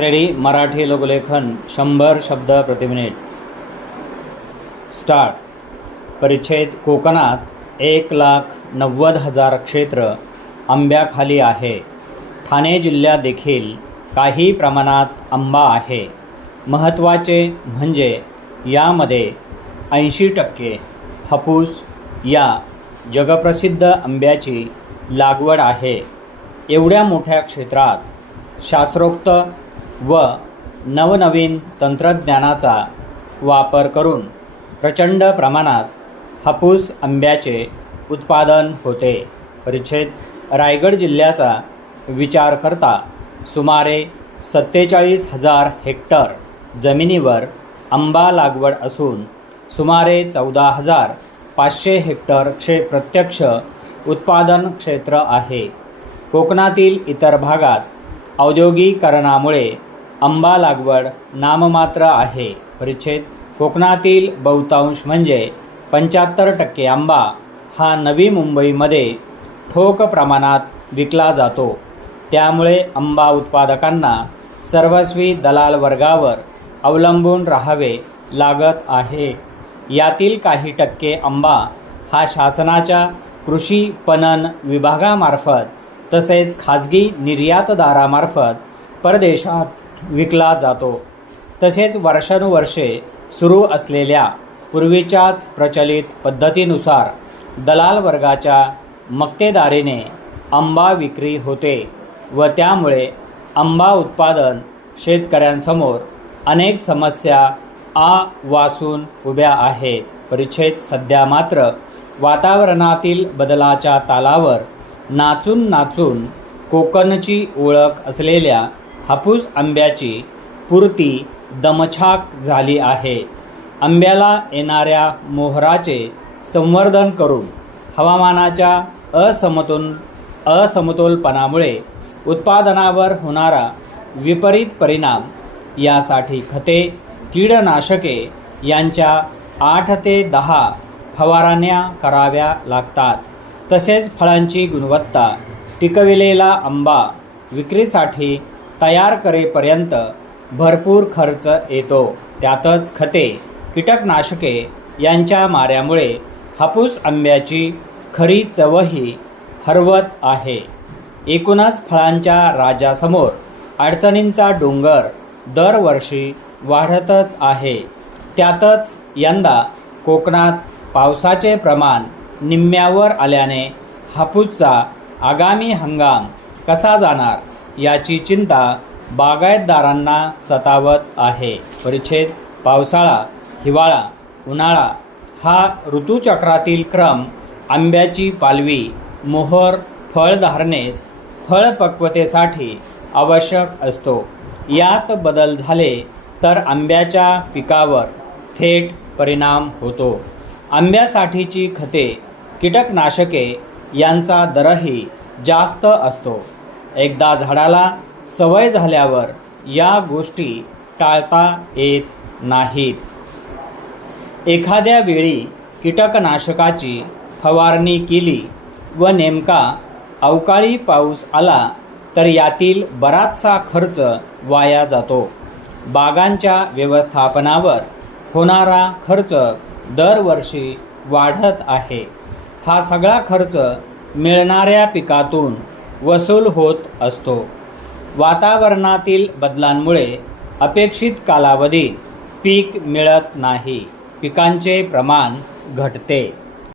Ready Marathi लघुलेखन शंभर शब्द प्रति मिनिट. स्टार्ट. परिच्छेद कोकणात एक लाख नव्वद हजार क्षेत्र आंब्याखाली आहे. ठाणे जिल्ह्यात देखील काही प्रमाणात आंबा आहे. महत्त्वाचे म्हणजे यामध्ये ऐंशी टक्के हापूस या जगप्रसिद्ध आंब्याची लागवड आहे. एवढ्या मोठ्या क्षेत्रात शास्त्रोक्त व नवनवीन तंत्रज्ञानाचा वापर करून प्रचंड प्रमाणात हापूस आंब्याचे उत्पादन होते. परिच्छेद रायगड जिल्ह्याचा विचार करता सुमारे सत्तेचाळीस हजार हेक्टर जमिनीवर आंबा लागवड असून सुमारे चौदा हजार पाचशे हेक्टर क्षे प्रत्यक्ष उत्पादन क्षेत्र आहे. कोकणातील इतर भागात औद्योगिकरणामुळे आंबा लागवड नाममात्र आहे. परिच्छेद. कोकणातील बहुतांश म्हणजे पंच्याहत्तर टक्के आंबा हा नवी मुंबईमध्ये ठोक प्रमाणात विकला जातो. त्यामुळे आंबा उत्पादकांना सर्वस्वी दलाल वर्गावर अवलंबून राहावे लागत आहे. यातील काही टक्के आंबा हा शासनाच्या कृषी पणन विभागामार्फत तसेच खाजगी निर्यातदारामार्फत परदेशात विकला जातो. तसेच वर्षानुवर्षे सुरू असलेल्या पूर्वीच्याच प्रचलित पद्धतीनुसार दलाल वर्गाच्या मक्तेदारीने आंबा विक्री होते व त्यामुळे आंबा उत्पादन शेतकऱ्यांसमोर अनेक समस्या आ वासून उभ्या आहेत. परिच्छेद सध्या मात्र वातावरणातील बदलाच्या तालावर नाचून नाचून कोकणची ओळख असलेल्या हापूस आंब्याची पुरती दमछाक झाली आहे. आंब्याला येणाऱ्या मोहराचे संवर्धन करून हवामानाच्या असमतोल असमतोलपणामुळे उत्पादनावर होणारा विपरीत परिणाम यासाठी खते कीडनाशके यांच्या आठ ते दहा फवारण्या कराव्या लागतात. तसेच फळांची गुणवत्ता टिकविलेला आंबा विक्रीसाठी तयार करेपर्यंत भरपूर खर्च येतो. त्यातच खते कीटकनाशके यांच्या माऱ्यामुळे हापूस आंब्याची खरी चवही हरवत आहे. एकूणच फळांच्या राजासमोर अडचणींचा डोंगर दरवर्षी वाढतच आहे. त्यातच यंदा कोकणात पावसाचे प्रमाण निम्म्यावर आल्याने हापूसचा आगामी हंगाम कसा जाणार? याची चिंता बागायतदारांना सतावत आहे. परिच्छेद पावसाळा हिवाळा उन्हाळा हा ऋतूचक्रातील क्रम आंब्याची पालवी मोहर फळधारणेस फळपक्वतेसाठी आवश्यक असतो. यात बदल झाले तर आंब्याच्या पिकावर थेट परिणाम होतो. आंब्यासाठीची खते कीटकनाशके यांचा दरही जास्त असतो. एकदा झाडाला सवय झाल्यावर या गोष्टी टाळता येत नाहीत. एखाद्या वेळी कीटकनाशकाची फवारणी केली व नेमका अवकाळी पाऊस आला तर यातील बराचसा खर्च वाया जातो. बागांच्या व्यवस्थापनावर होणारा खर्च दरवर्षी वाढत आहे. हा सगळा खर्च मिळणाऱ्या पिकातून वसूल होत असतो. वातावरणातील बदलांमुळे अपेक्षित कालावधीत पीक मिळत नाही. पिकांचे प्रमाण घटते.